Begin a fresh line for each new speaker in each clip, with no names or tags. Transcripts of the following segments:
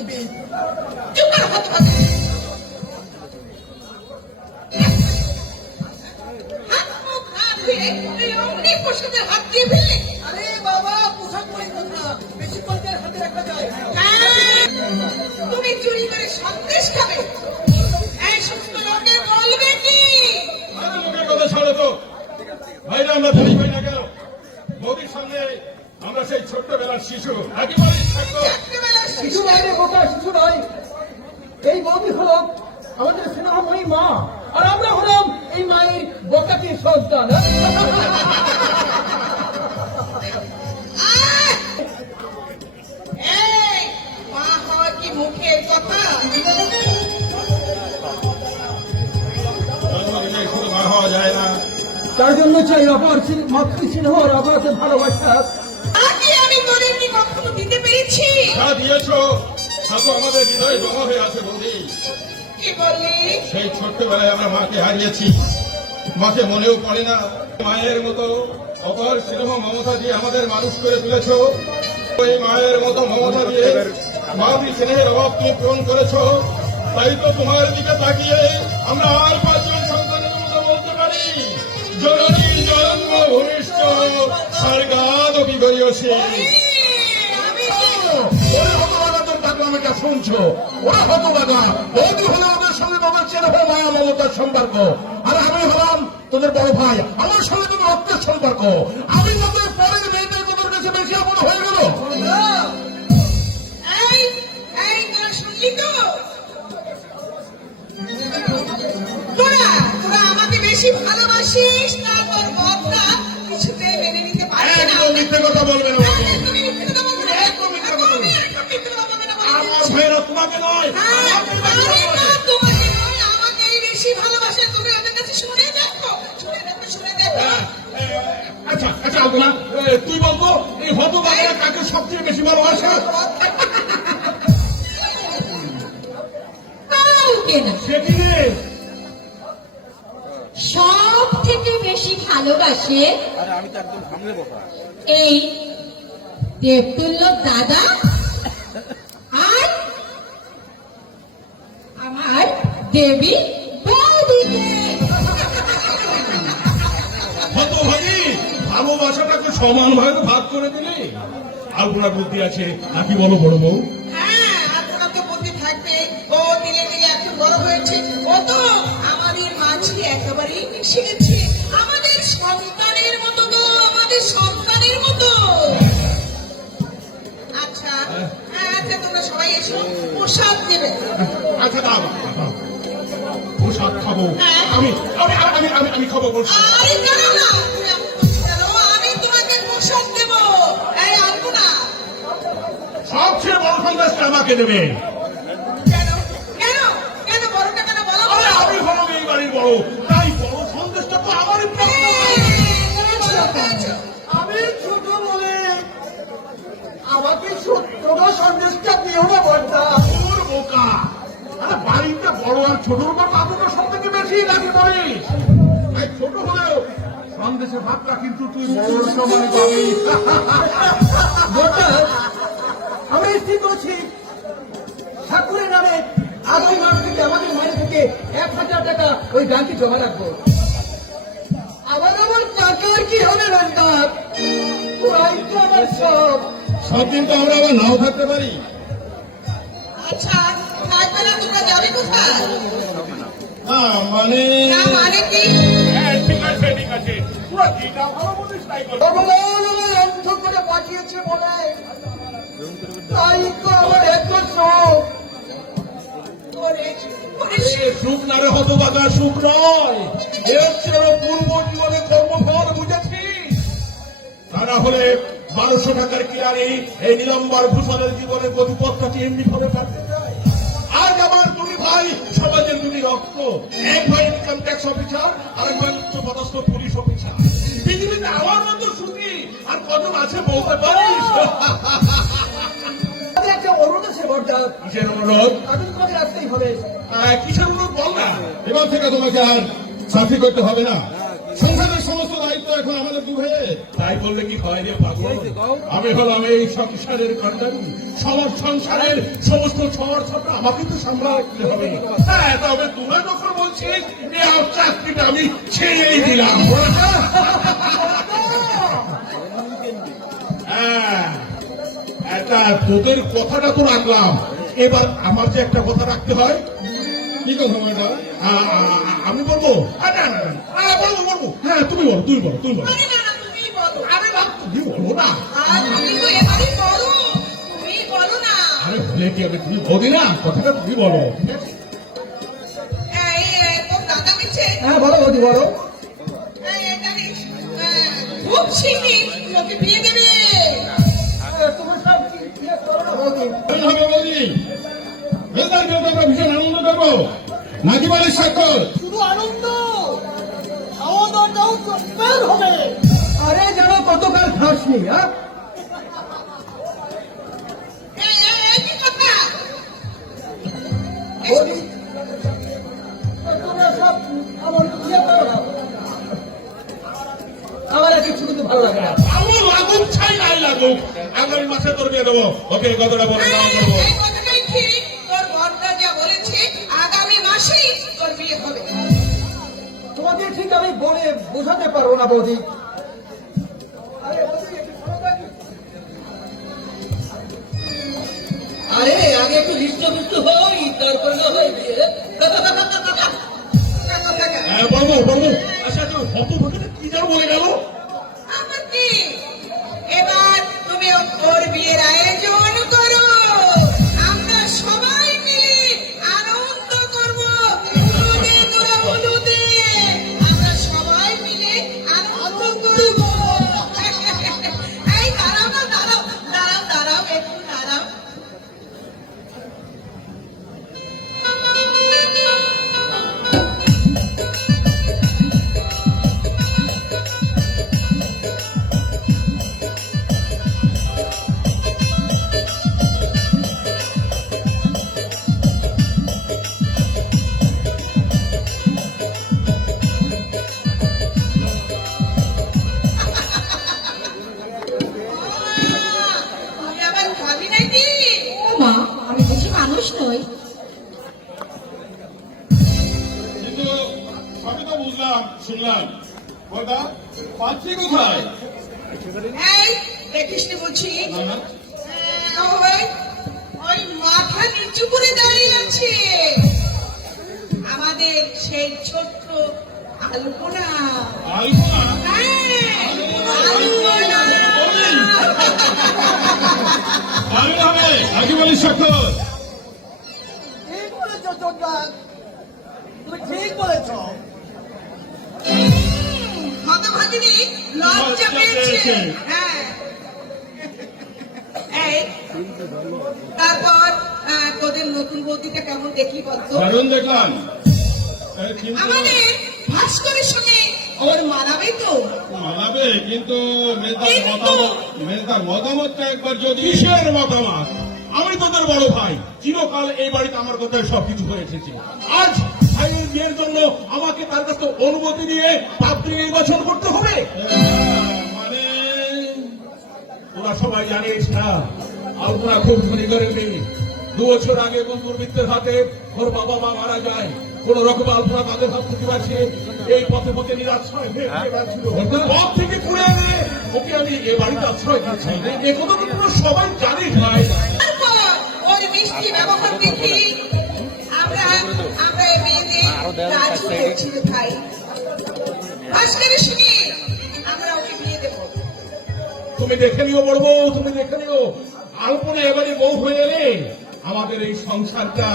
দিবি কর, হাত হাত।
হাত হাত দিয়ে
চাই অপার মাতৃ স্নেহ ভালোবাসা।
আমি তোদেরকে কখনো দিতে পেরেছি?
যা দিয়েছ তা তো আমাদের হৃদয়ে জমা হয়ে আছে বৌদি।
কি বললি
সেই ছোট্টবেলায় আমরা মাকে হারিয়েছি। মাকে মনেও পড়ে না। মায়ের মতো অপর স্নেহ মমতা দিয়ে আমাদের মানুষ করে তুলেছ। ওই মায়ের মতো মমতা দিয়ে মাতৃ স্নেহের অভাব তুমি পূরণ করেছ। তাই তো তোমার দিকে তাকিয়ে আমরা আর পাঁচজন সন্তানের মতো বলতে পারি। জন্ম ভূমিষ্ঠ স্বর্গাদ বিগরিয়সী
আমি
ওরা হতবাগাদের পাগলামিটা শুনছো। ওরা হতবাগা বৌদি হলো ওদের সঙ্গে তোমার চেনা হয়ে মায়া মমতার সম্পর্ক। আর আমি হলাম তোদের বড় ভাই। আমার সঙ্গে তোমার রক্তের সম্পর্ক। আমি তোদের পরের মেয়েদের তোদের কাছে বেশি আপন হয়ে গেল।
এই এই তোরা শুনলি তো? তোরা তোরা আমাকে বেশি ভালোবাসিস?
আচ্ছা আচ্ছা তুই বলতো এই হতবাগরা কাকে সবচেয়ে বেশি ভালোবাসে?
কাউকে না।
সে কি রে?
সব থেকে বেশি ভালোবাসে এই দেবতুল্য দাদা আর আমার দেবী
ভালোবাসাটাকে সমান ভাবে ভাগ করে দিলি আলপনা বুদ্ধি আছে? নাকি বলো বড় বউ?
হ্যাঁ, আমাদের সন্তানের মতো তো, আমাদের সন্তানের মতো। আচ্ছা, আচ্ছা, তোমরা সবাই এসো, প্রসাদ দেবে।
দাও। দাও। খাব। আমি আমি আমি আমি আমি খাব বলছি
আরে দাঁড়াও না, আমি তোমাকে প্রসাদ দেবো। এই, আনব না।
সবচেয়ে বড় সন্দেশটা আমাকে দেবে। আমি হলাম এই বাড়ির বড়। তাই বড় সন্দেশটা তো আমারই প্রাপ্য
আমি ছোট বলে আমাকে সন্দেশটা দিও না
বোকা। বাড়িতে বড় আর ছোটর উপর বাবুটা সব থেকে বেশি লাগে বলিস ছোট হলেও সন্দেশে ভাবটা কিন্তু তুই বড় সময় পাবি।
আমরা স্থির করছি ঠাকুরের নামে আগামী মাস থেকে আমাদের মায়ের থেকে এক হাজার টাকা ওই ব্যাংকে জমা রাখব। আবার আমার টাকার কি হবে বর্দা ওরাই তো আমার সব।
সব দিন তো আমরা আবার নাও থাকতে পারি।
আচ্ছা থাকবে কি
করে
হলে বারোশো টাকার কিনারে এই নিলম্বর ভূষণের জীবনে গতিপথটাকে এমনি ভাবে কাটতে ট্যাক্স অফিসার আর একজন উচ্চপদস্থ উচ্চ পদস্থ পুলিশ অফিসার। পৃথিবীতে আমার মতো শুনি আর কজন আছে বলতে পারিস
একটা অনুরোধ আছে বর্দা
কিসের অনুরোধ?
আমি তোমাকে রাখতেই হবে।
আহ, কিসের অনুরোধ বল না।
এবার থেকে তোমাকে আর চাকরি করতে হবে না। সংসারের সমস্ত দায়িত্ব এখন আমাদের দুধে
তাই বললে কি হয় রে পাগল? আমি হলাম এই সংসারের সবার সংসারের সমস্ত সমর্থনটা আমাকে তো সামলাতে হবে হ্যাঁ তবে তুমি যখন বলছিস চাকরিটা আমি ছেড়েই দিলাম হ্যাঁ এটা তোদের কথাটা তো রাখলাম। এবার আমার যে একটা কথা রাখতে হয়
কি
আমি বলব? না না না বলব বলব। হ্যাঁ তুমি বলো তুমি বলো তুমি বলো।
আরে তুমি বলো।
না ভুলে কি আমি তুমি বলি না কথাটা তুমি বলো।
হ্যাঁ বলো বৌদি বলো।
খুব শিখি। তোকে বিয়ে দেবে।
সব করো না বৌদি।
হবে বিরুদ্ধে আমরা ভীষণ আনন্দ করব নাকি বলিস স্বাক্ষর
শুধু আনন্দ। খাওয়া দাওয়াটাও চমৎকার হবে। আরে যেন কতকাল খাসনি হ্যাঁ
এই, এই, এই, কি কথা?
বৌদি তোমরা সব আমার ইয়ে করো না। আমার আর কিছু কিন্তু ভালো লাগে না।
আমি লাগুক ছাই নাই লাগুক। আগামী মাসে তোর বিয়ে দেবো। ওকে কথাটা বলে দেবো।
ঠিক
আমি বলে বোঝাতে পারব না, বৌদি। আরে আগে একটু হিষ্ট পুষ্ট হই, তারপরে হয়
বলব বলব আচ্ছা তো কত ভোগে কি যেন বলে গেল?
বুঝলাম শুনলাম। বলটা পাচ্ছি কোথায়?
দেখিস বলছি
না, না।
আহ, ওই ওই মাথা নিচু করে দাঁড়িয়ে আছে। আমাদের সেই ছোট্ট আলপনা।
আলপনা?
হ্যাঁ, আলপনা।
আমি হবে নাকি
পেয়েছে। হ্যাঁ। এই তারপর তোদের নতুন বৌদিটা কেমন দেখলি বলতো?
দারুণ দেখলাম
আমাদের ভাস্করের সঙ্গে ওর মানাবে তো।
মানাবে কিন্তু মেয়েটার মতামত মেয়েটার মতামতটা একবার যদি
কিসের মতামত? আমি তোদের বড় ভাই। চিরকাল এই বাড়িতে আমার কথায় সবকিছু হয়ে এসেছে। আজ ভাইয়ের বিয়ের জন্য আমাকে তার কাছে অনুমতি নিয়ে পাত্রী নির্বাচন করতে হবে।
মানে
তোরা সবাই জানিস না আলপনা খুব ধনী করে দু বছর আগে মৃত্যুর হাতে ওর বাবা মা মারা যায়। কোন রকম আলপনা তাদের হাত থেকে বাঁচিয়ে এই পথে পথে নিরাশ্রয় পথ থেকে আমি এ বাড়িতে আশ্রয় দিচ্ছি এ কথা সবাই জানিস ভাই
আমরা আমরা ভাস্করের সঙ্গে
তুমি দেখে নিও বড় বউ তুমি দেখে নিও। আলপনা এবারে বউ হয়ে এলে আমাদের এই সংসারটা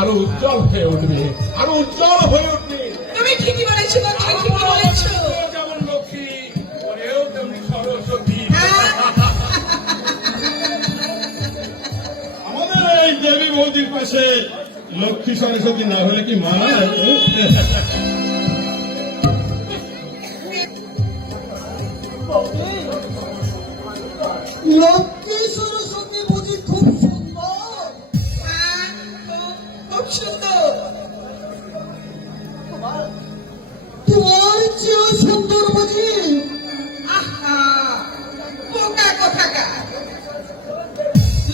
আরও উজ্জ্বল হয়ে উঠবে আরও উজ্জ্বল হয়ে উঠবে।
তুমি ঠিকই বলেছ ঠিকই বলেছ।
যেমন লক্ষ্মী ওরেও তেমনি সরস্বতী।
হ্যাঁ।
আমাদের এই দেবী বৌদির পাশে লক্ষ্মী সরস্বতী না হলে কি মানায়
লক্ষ্মী সরস্বতী বুঝি খুব সুন্দর।
খুব- সুন্দর।
তোমার চেয়েও সুন্দর বুঝি
আহা কোথাকার।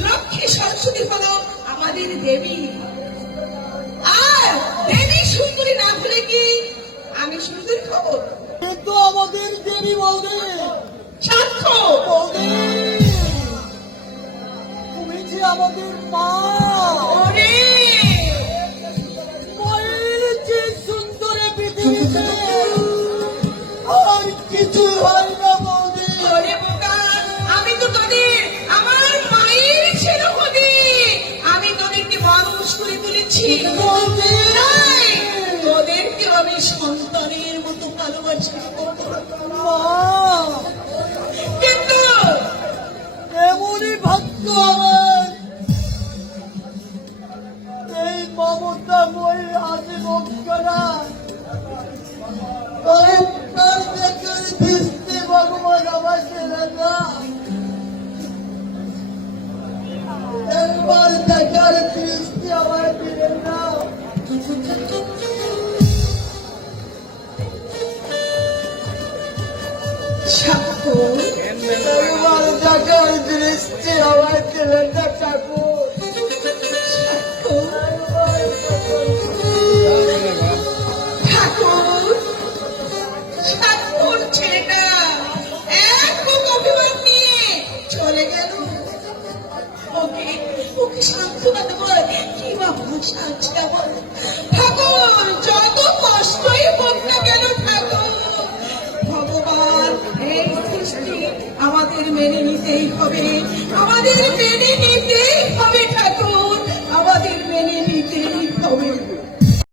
লক্ষ্মী সরস্বতী হলো আমাদের দেবী। আর দেবী সুন্দরী না হলে কি আমি সুন্দরী খবর
কিন্তু আমাদের দেবী বৌদি আমাদের মা কিছু হয় না
আমি তো তোদের আমার মায়ের ছেলে হদি আমি তোদেরকে মানুষ করে তুলেছি তোদেরকে আমি সন্তানের মতো ভালোবাসি
মা
কিন্তু
এমনই ভাগ্য আমার। এই মমতা মই আজীবন করা তার দেখার দৃষ্টি ভগবান আমাকে রাখা। একবার দেখার দৃষ্টি আমার ফিরে না।
সাক্ষ্য
একবার দেখার দৃষ্টি আমার ফিরে না ঠাকুর
ঠাকুর ঠাকুর